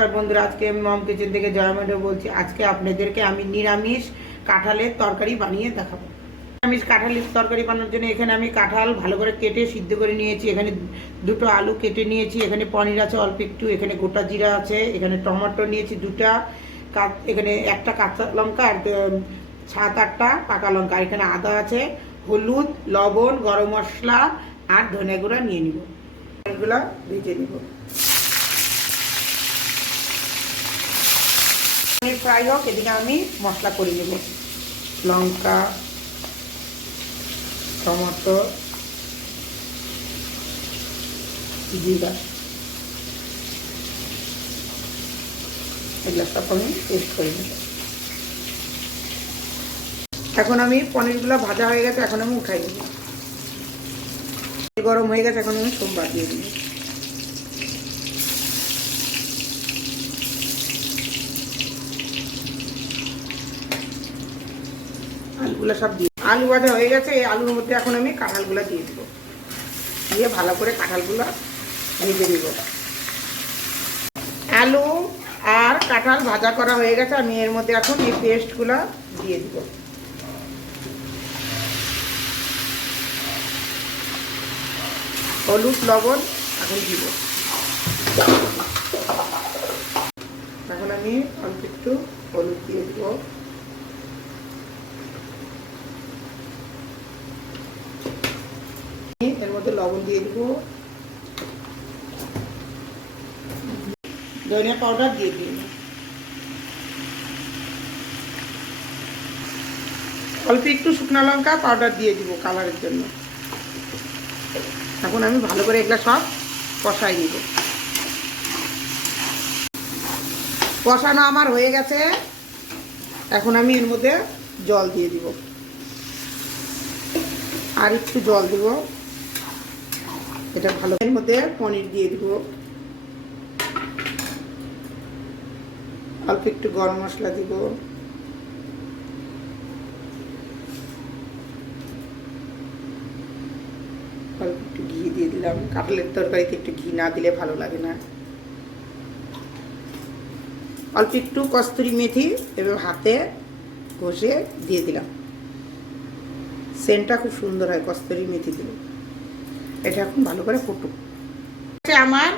নমস্কার বন্ধুরা, আজকে আমি মম কিচেন থেকে জয়া ম্যাডাম বলছি। আজকে আপনাদেরকে আমি নিরামিষ কাঁঠালের তরকারি বানিয়ে দেখাবো। নিরামিষ কাঁঠালের তরকারি বানানোর জন্য এখানে আমি কাঁঠাল ভালো করে কেটে সিদ্ধ করে নিয়েছি। এখানে দুটো আলু কেটে নিয়েছি, এখানে পনির আছে অল্প একটু, এখানে গোটা জিরা আছে, এখানে টমেটো নিয়েছি দুটা, এখানে একটা কাঁচা লঙ্কা আর 7-8টা পাকা লঙ্কা, এখানে আদা আছে, হলুদ, লবণ, গরম মশলা আর ধনে গুঁড়া নিয়ে নিব। এগুলো ভেজে নিব। ফ্রাই হোক, এদিকে আমি মশলা করে নেব। লঙ্কা, টমেটো, জিরা, এগুলো সব আমি পেস্ট করে নেব। এখন আমি পনিরগুলো ভাজা হয়ে গেছে, এখন আমি উঠাই দেব। গরম হয়ে গেছে, এখন আমি সোমবার দিয়ে দেব। আলুগুলো সব দিয়ে, আলু ভাজা হয়ে গেছে। এই আলুর মধ্যে এখন আমি কাঁঠালগুলো দিয়ে দেবো, দিয়ে ভালো করে কাঁঠালগুলো ভেজে নিব। আলু আর কাঁঠাল ভাজা করা হয়ে গেছে, আমি এর মধ্যে এখন এই পেস্টগুলো দিয়ে দিব। হলুদ, লবণ এখন দিব। এখন আমি অল্প একটু হলুদ দিয়ে দিব, এর মধ্যে লবণ দিয়ে দিব, ধনিয়া পাউডার দিয়ে দিব, অল্প একটু শুকনো লঙ্কা পাউডার দিয়ে দিব কালারের জন্য। এখন আমি ভালো করে এগুলো সব কষাই নিব। কষানো আমার হয়ে গেছে, এখন আমি এর মধ্যে জল দিয়ে দিব, আর একটু জল দিব। এটা ভালো, এর মধ্যে পনির দিয়ে দিব, অল্প একটু গরম মশলা দিব, অল্প একটু ঘি দিয়ে দিলাম। কাঁঠালের তরকারিতে একটু ঘি না দিলে ভালো লাগে না। অল্প একটু কস্তুরি মেথি এবং হাতে ঘষে দিয়ে দিলাম। সেন্টটা খুব সুন্দর হয় কস্তুরি মেথি দিলে। এটা এখন ভালো করে ফুটুক। আমার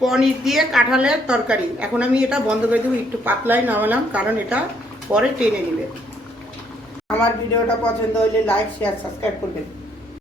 পনির দিয়ে কাঁঠালের তরকারি, এখন আমি এটা বন্ধ করে দেবো। একটু পাতলাই নামালাম, কারণ এটা পরে টেনে নেবে। আমার ভিডিওটা পছন্দ হলে লাইক, শেয়ার, সাবস্ক্রাইব করবেন।